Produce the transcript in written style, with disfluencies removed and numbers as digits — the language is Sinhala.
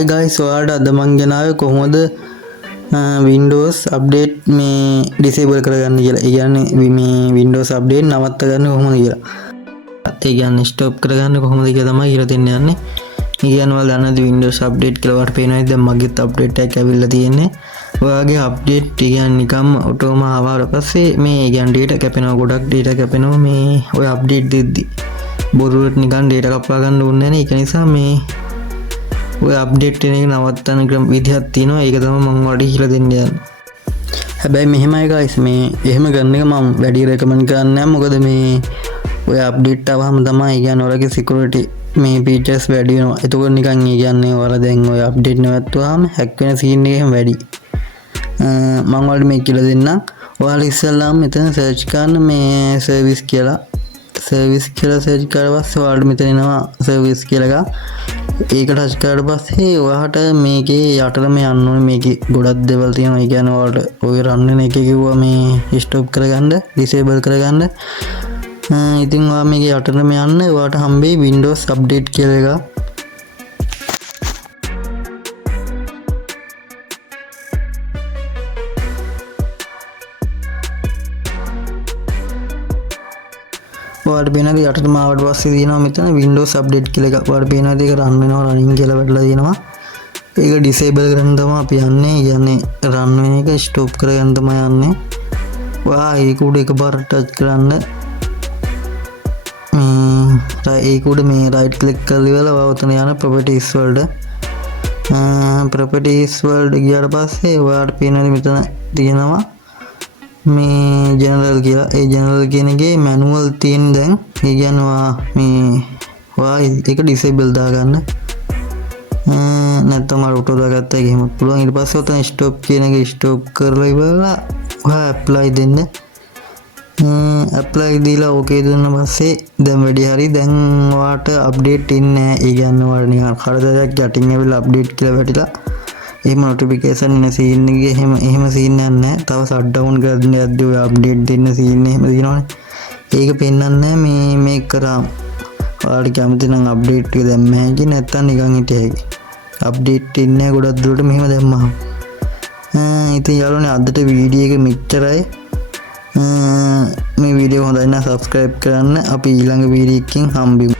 Hi guys, ඔයාලට අද මං ගෙනාවේ කොහොමද Windows update මේ disable කරගන්න කියලා. ඒ කියන්නේ මේ Windows update නවත්ත ගන්න කොහොමද කියලා. ඒ කියන්නේ stop කරගන්න කොහොමද කියලා තමයි කියලා දෙන්න යන්නේ. මේ කියන්නේ ඔයාලා දන්නද Windows update කියලා වට පේනවාද? දැන් මගේත් update එකක් ඇවිල්ලා තියෙන්නේ. ඔයාගේ update කියන්නේ නිකම්ම ඔටෝම ආවාට පස්සේ මේ කියන්නේ data කැපෙනවා, ගොඩක් data කැපෙනවා මේ ඔය update දෙද්දි. බොරුවට නිකන් data කපා ගන්න ඕනේ නැහැ නේ. ඒක නිසා මේ ඔය අප්ඩේට් එක නවත්තන්න ක්‍රම විදිහක් තියෙනවා. ඒක තමයි මම ඔයාලට කියලා දෙන්න යන්නේ. හැබැයි මෙහෙමයි guys, මේ එහෙම කරන එක මම වැඩි රෙකමන්ඩ් කරන්නේ නැහැ. මොකද මේ ඔය අප්ඩේට් ආවම තමයි කියන්නේ ඔයාලගේ security මේ features වැඩි වෙනවා. එතකොට නිකන් ඒ කියන්නේ ඔයාලා දැන් ඔය අප්ඩේට් නැවතුවාම hack වෙන scene එක එහෙම වැඩි. මම ඔයාලට මේ කියලා දෙන්නම්. ඔයාලා ඉස්සෙල්ලාම මෙතන search කරන්න මේ service කියලා. service කියලා search කරලා පස්සේ ඔයාලට මෙතන එනවා service කියලා එකක්. ඒක ටච් කරලා පස්සේ ඔයාට මේකේ යටටම යන්න ඕනේ. මේකේ ගොඩක් දේවල් තියෙනවා. ඒ කියන්නේ ඔයාලට ඔය රන් වෙන එකේ කිව්වා මේ ස්ටොප් කරගන්න, ඩිසේබල් කරගන්න. ඉතින් ඔයා මේකේ යටටම යන්න ඔයාට හම්බෙයි Windows update කියලා එකක්. ඔයාලට පේනද යටටම ආවට පස්සේ තියෙනවා මෙතන Windows update කියලා එකක්. ඔයාලට පේනද ඒක රන් වෙනවා, running කියලා වැටලා තියෙනවා. ඒක disable කරන්න තමයි අපි යන්නේ. කියන්නේ run වෙන එක stop කරගන්න තමයි යන්නේ. ඔයා ඒක උඩ එකපාර touch කරන්න. ඒක උඩ මේ right click කරලා ඉවරලා ඔයා උතන යන properties වලට. properties වලට ගියාට පස්සේ ඔයාලට පේනද මෙතන තියෙනවා මේ general කියලා. ඒ general කියන එකේ manual තියෙන දැන්. ඒ කියන්නේ මේ ඒක disable දාගන්න. නැත්නම් auto දාගත්තා ඒක එහෙම පුළුවන්. ඊට පස්සේ ඔතන stop කියන එක stop කරලා ඉවරලා ඔයා apply දෙන්න. apply දීලා okay දුන්න පස්සේ දැන් වැඩි හරි. දැන් ඔයාට update ඉන්නේ නැහැ. ඒ කියන්නේ ඔයාලා නිකන් කරදරයක් යටින් ඇවිල්ලා update කියලා වැටිලා එහෙම notification එන scene එකේ එහෙම scene එකක් නැහැ. තව shutdown කරන්න යද්දී ඔය update දෙන්න scene එහෙම දිනවනේ. ඒක පෙන්වන්නේ මේ මේක කරාම ඔයාලට කැමති නම් update එක දැම්ම හැකි, නැත්නම් නිකන් හිටිය හැකි. update ඉන්නේ ගොඩක් දුරට මෙහෙම දැම්මහම. ඉතින් යාළුවනේ අදට වීඩියෝ එක මෙච්චරයි. මේ වීඩියෝ හොඳයි නම් subscribe කරන්න. අපි ඊළඟ වීඩියෝ එකකින් හම්බෙමු.